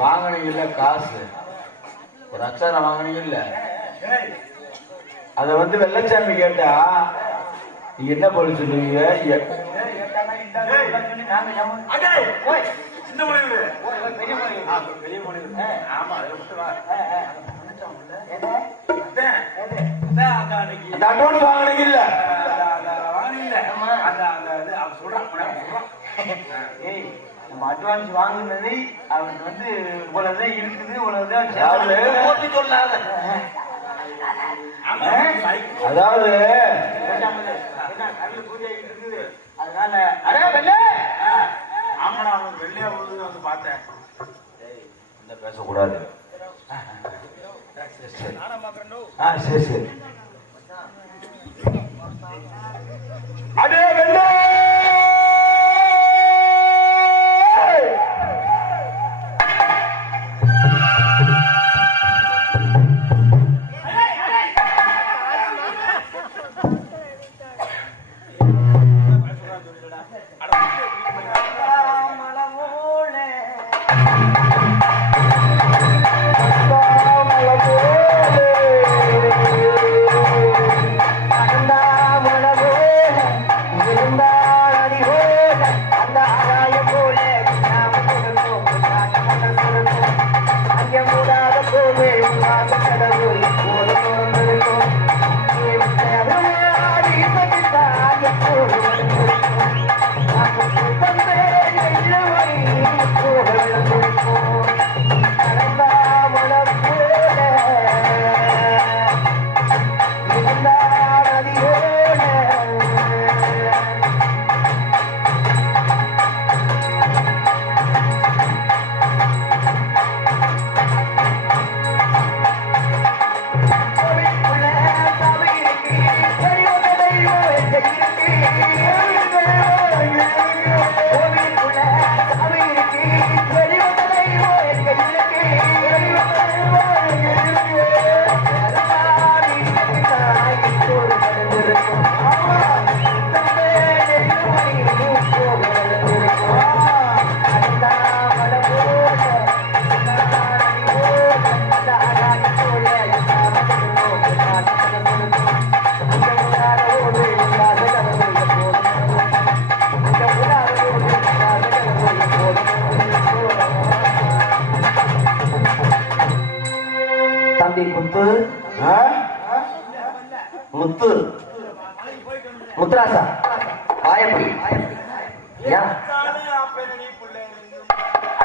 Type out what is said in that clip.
வாங்கினீங்கல்ல காசு, ஒரு அச்சாரம் வாங்கினீங்கல்ல, அத வந்து வெள்ளச்சாமி கேட்டா நீங்க என்ன பதில் சொல்லுவீங்க? அட்வான்ஸ் வாங்கினீங்கல்ல, நம்ம அட்வான்ஸ் வாங்கினது அவனுக்கு வந்து இவ்வளவுதான் இருக்குது, இவ்வளவுதான் சொல்லாத. அதாவது பூஜை இருக்குது, அதனால அரே வெள்ளை ஆமாடா அவனுக்கு வெள்ளையா போகுது வந்து பார்த்தேன். என்ன பேசக்கூடாது. சரி சரி. அடே வெள்ளை முத்து முத்துராசா வாயப்படி.